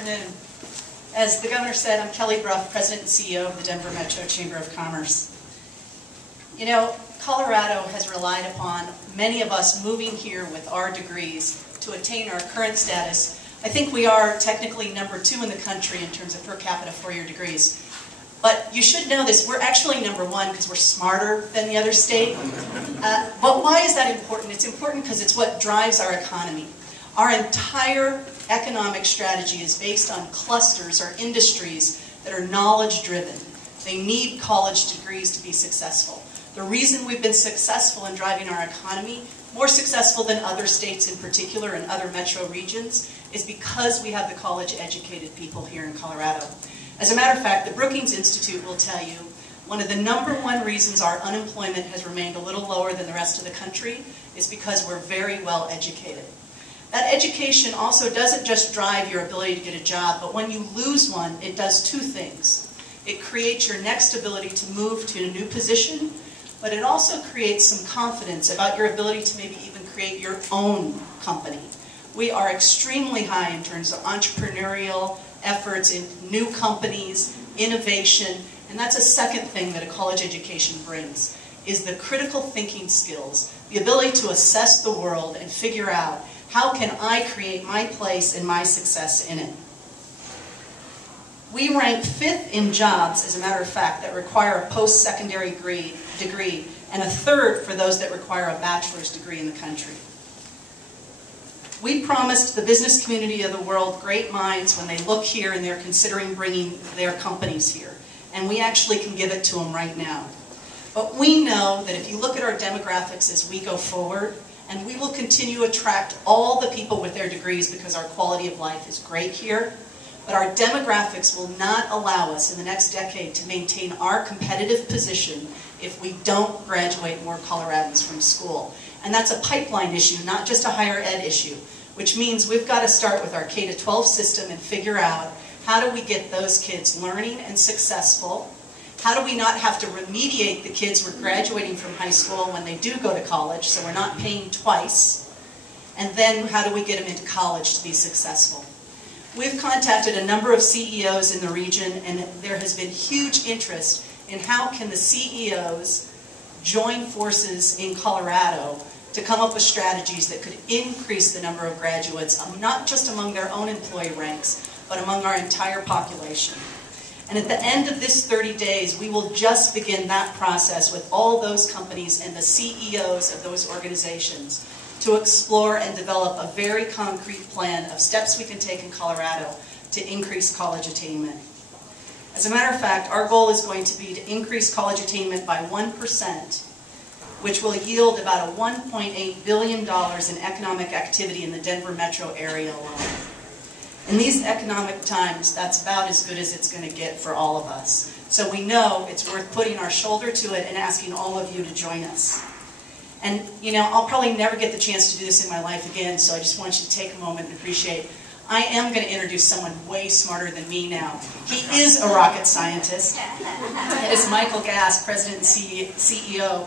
afternoon. As the governor said, I'm Kelly Brough, President and CEO of the Denver Metro Chamber of Commerce. You know, Colorado has relied upon many of us moving here with our degrees to attain our current status. I think we are technically #2 in the country in terms of per capita four-year degrees. But you should know this, we're actually #1 because we're smarter than the other state. But why is that important? It's important because it's what drives our economy. Our entire economic strategy is based on clusters or industries that are knowledge-driven. They need college degrees to be successful. The reason we've been successful in driving our economy, more successful than other states in particular and other metro regions, is because we have the college-educated people here in Colorado. As a matter of fact, the Brookings Institute will tell you one of the #1 reasons our unemployment has remained a little lower than the rest of the country is because we're very well educated. That education also doesn't just drive your ability to get a job, but when you lose one, it does two things. It creates your next ability to move to a new position, but it also creates some confidence about your ability to maybe even create your own company. We are extremely high in terms of entrepreneurial efforts in new companies, innovation, and that's a second thing that a college education brings, is the critical thinking skills, the ability to assess the world and figure out how can I create my place and my success in it. We rank 5th in jobs, as a matter of fact, that require a post-secondary degree, and a 3rd for those that require a bachelor's degree in the country. We promised the business community of the world great minds when they look here and they're considering bringing their companies here. And we actually can give it to them right now. But we know that if you look at our demographics as we go forward, and we will continue to attract all the people with their degrees because our quality of life is great here, but our demographics will not allow us in the next decade to maintain our competitive position if we don't graduate more Coloradans from school. And that's a pipeline issue, not just a higher ed issue, which means we've got to start with our K-12 system and figure out how do we get those kids learning and successful. How do we not have to remediate the kids we're graduating from high school when they do go to college, so we're not paying twice? And then how do we get them into college to be successful? We've contacted a number of CEOs in the region, and there has been huge interest in how can the CEOs join forces in Colorado to come up with strategies that could increase the number of graduates, not just among their own employee ranks, but among our entire population. And at the end of this 30 days, we will just begin that process with all those companies and the CEOs of those organizations to explore and develop a very concrete plan of steps we can take in Colorado to increase college attainment. As a matter of fact, our goal is going to be to increase college attainment by 1%, which will yield about a $1.8 billion in economic activity in the Denver metro area alone. In these economic times, that's about as good as it's going to get for all of us. So we know it's worth putting our shoulder to it and asking all of you to join us. And, you know, I'll probably never get the chance to do this in my life again, so I just want you to take a moment and appreciate. I am going to introduce someone way smarter than me now. He is a rocket scientist. It is Michael Gass, President and CEO